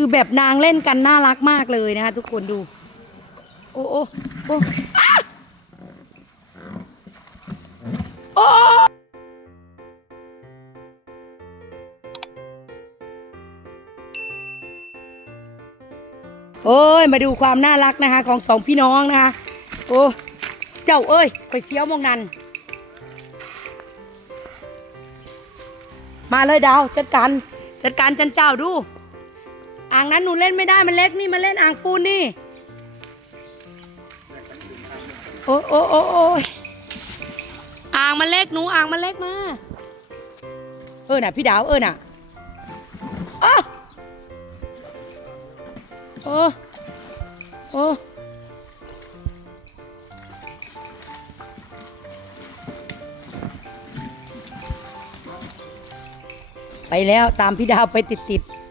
คือแบบนางเล่นกันน่ารักมากเลยนะคะ ทุกคนดู โอ้โอ้โอ้โอ้โอ้ย มาดูความน่ารักนะคะ ของสองพี่น้องนะคะ โอ้เจ้าเอ้ยไปเสียวมองนัน มาเลยดาว จัดการ จัดการจันเจ้าดู อ่างนั้นหนูเล่นไม่ได้มันเล็กนี่มาเล่นอ่างปูนนี่ โอ้โอ้โอ้โอ้ยอ่างมันเล็กหนูอ่างมันเล็กมาเออน่ะพี่ดาวเออน่ะอ้โอ้โอ้ไปแล้วตามพี่ดาวไปติดติดๆ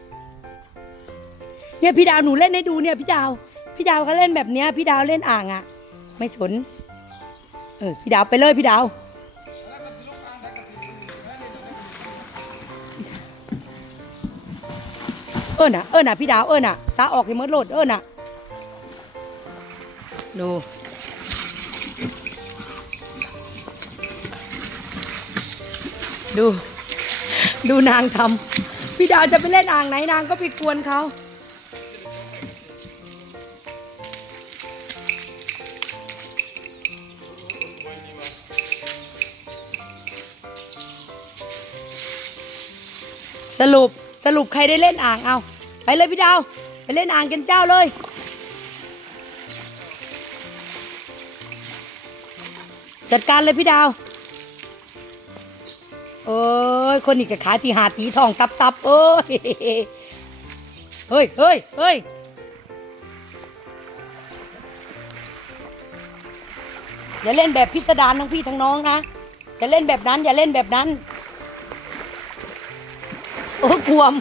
เนี่ยพี่ดาวหนูเล่นให้ดูเนี่ยพี่ดาว พี่ดาวเขาเล่นแบบเนี้ยพี่ดาวเล่นอ่างอะ ไม่สน เออพี่ดาวไปเลยพี่ดาว เออน่ะเออน่ะพี่ดาวเออน่ะซาออกให้หมดโหลดเออน่ะดูดู ดูนางทำพี่ดาวจะไปเล่นอ่างไหนนางก็ไปกวนเขา สรุปสรุปใครได้เล่นอ่างเอาไปเลยพี่ดาวไปเล่นอ่างกันเจ้าเลยจัดการเลยพี่ดาว โอ้ย คนนี้กับขาที่หาตีทองตับตับเอ้ย เฮ้ยเฮ้ยเฮ้ยอย่าเล่นแบบพิสดารทั้งพี่ทั้งน้องนะ อย่าเล่นแบบนั้น อย่าเล่นแบบนั้น โอ้กลัวม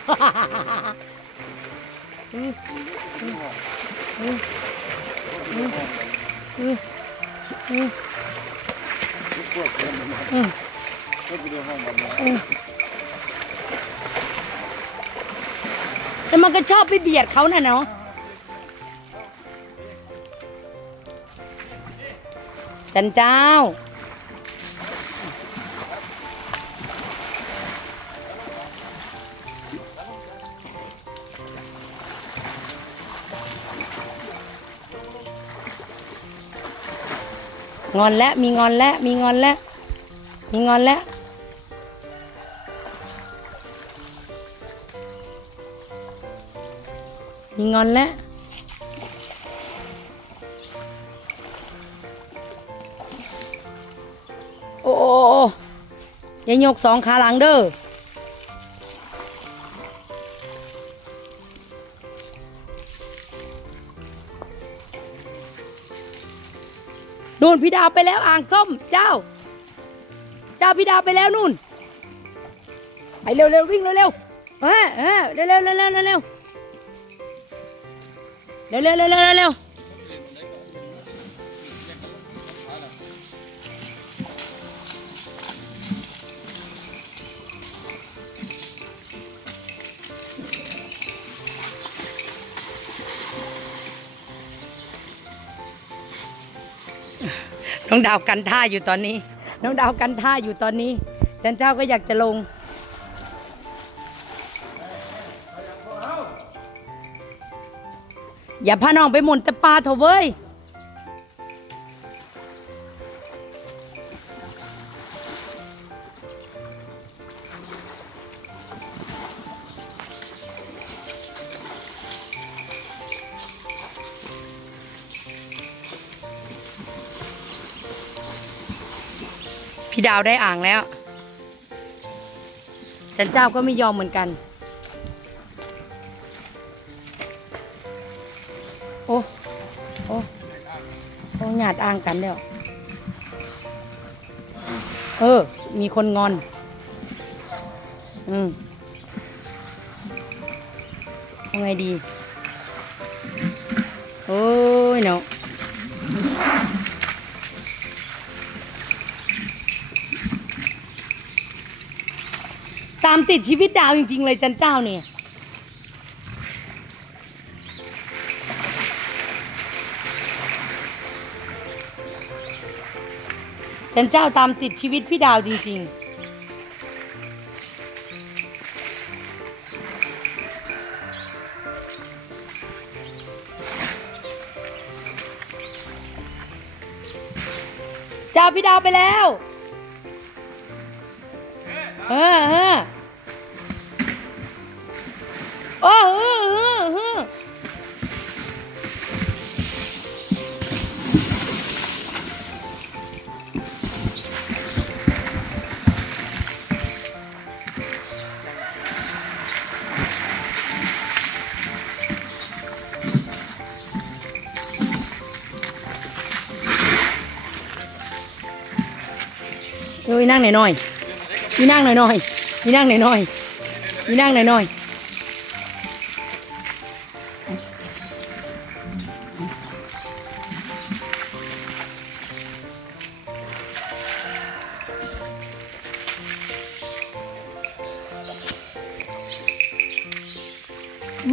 แต่มันก็ชอบไปเบียดเขาน่ะเนาะจันเจ้า งอนแล้วมีงอนแล้วมีงอนแล้วมีงอนแล้วมีงอนแล้วโอ้โอ้โอ้อย่ายกสองขาหลังเด้อ นู่นพี่ดาวไปแล้วอ่างส้มเจ้า เจ้าพี่ดาวไปแล้วนู่น ไปเร็วเร็ววิ่งเร็วเร็วเออเออเร็วเร็วเร็วเร็วเร็วเร็วเร็วเร็วเร็ว น้องดาวกันท่าอยู่ตอนนี้ น้องดาวกันท่าอยู่ตอนนี้ จันเจ้าก็อยากจะลง อย่าพาน้องไปหมุนแต่ปลาเถอะเว้ย พี่ดาวได้อ่างแล้ว จันเจ้าก็ไม่ยอมเหมือนกัน โอ้ โอ้ โอ้หยาดอ่างกันแล้ว เออ มีคนงอน อืมเอาไงดี โอ้ยเนาะ ตามติดชีวิตดาวจริง ๆ เลยจันเจ้าเนี่ย จันเจ้าตามติดชีวิตพี่ดาวจริง ๆจ้าพี่ดาวไปแล้ว เออเออ เอ้ยนั่งหน่อยหน่อยๆอีนั่งหน่อยหน่อยๆอีนั่งหน่อยหน่อยๆอีนั่งหน่อยหน่อย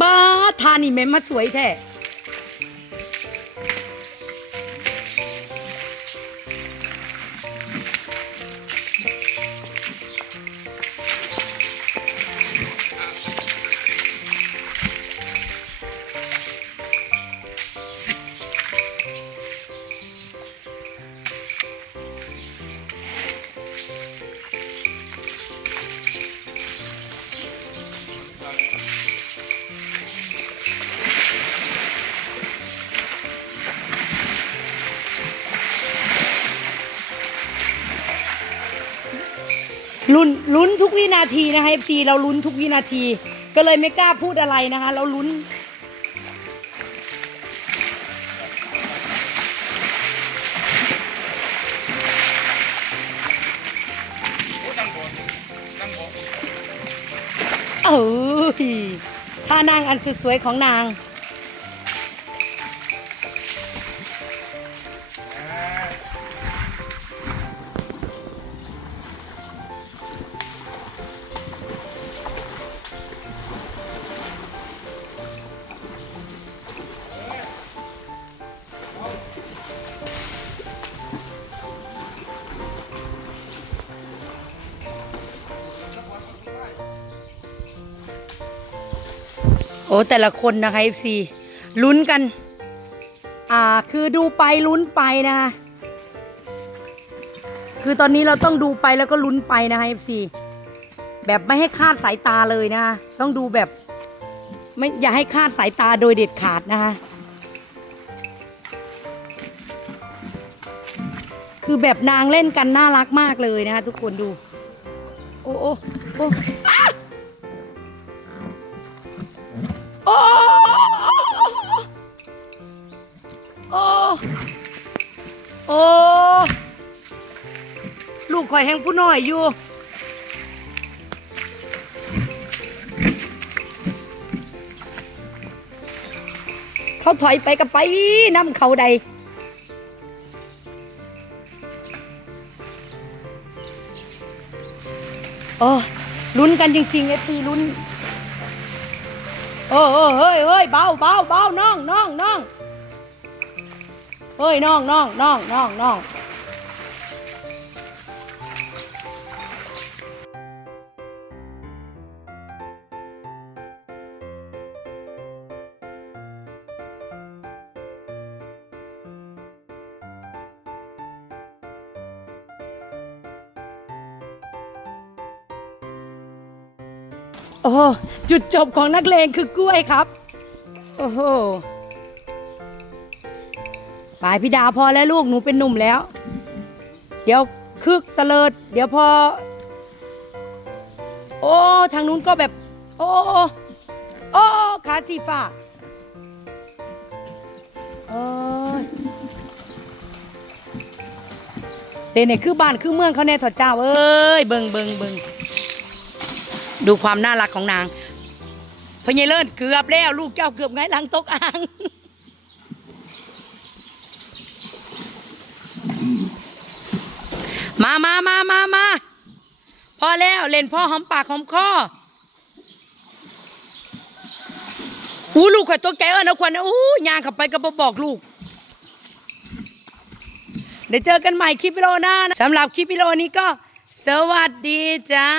บ้าทานี่แม่มาสวยแท้ ลุ้นลุ้นทุกวินาทีนะคะ FC เราลุ้นทุกวินาที ก็เลยไม่กล้าพูดอะไรนะคะ เราลุ้น เอ้ยท่านางอันสุดสวยของนาง อ้แต่ละคนนะคะ FC ลุ้นกัน อ่าคือดูไปลุ้นไปนะคะคือตอนนี้เราต้องดูไปแล้วก็ลุ้นไปนะคะ FC แบบไม่ให้คาดสายตาเลยนะคะต้องดูแบบ ไม่อย่าให้คาดสายตาโดยเด็ดขาดนะคะคือแบบนางเล่นกันน่ารักมากเลยนะคะทุกคนดู โอ้โอ้โอ้ ข่อยแห่งผู้น้อยอยู่เขาถอยไปกับไปน้ำเขาใดโอ้ลุ้นกันจริงๆเอฟซีลุ้นเออเอเฮ้ยเฮ้ยเบาเบาเบาน้องน้องน้องเฮ้ยน้องน้องน้องน้องน้อง โอ้จุดจบของนักเลงคือกล้วยครับ โอ้โหไปพี่ดาวพอแล้วลูกหนูเป็นหนุ่มแล้ว เดี๋ยวคึกเตลิด เดี๋ยวพอ โอ้ ทางนู้นก็แบบ โอ้โอ้ขาสีฟ้าโอ้ยเดนเนี่ยคือบ้านคือเมืองเขาแน่ถอดเจ้า เอ้ย เบิงเบิงเบิง ดูความน่ารักของนางพญเลิศเกือบแล้ว ลูกเจ้าเกือบไงลังตกอ่างมามามามามาพอแล้วเล่นพ่อหอมปากหอมคออู้ลูกข่อยตัวแกเอิญนะควันนะอู้ยางขับไปก็บบอกลูก เดี๋ยวเจอกันใหม่คลิปวิดีโอหน้านะสำหรับคลิปวิดีโอนี้ก็ สวัสดีจ้า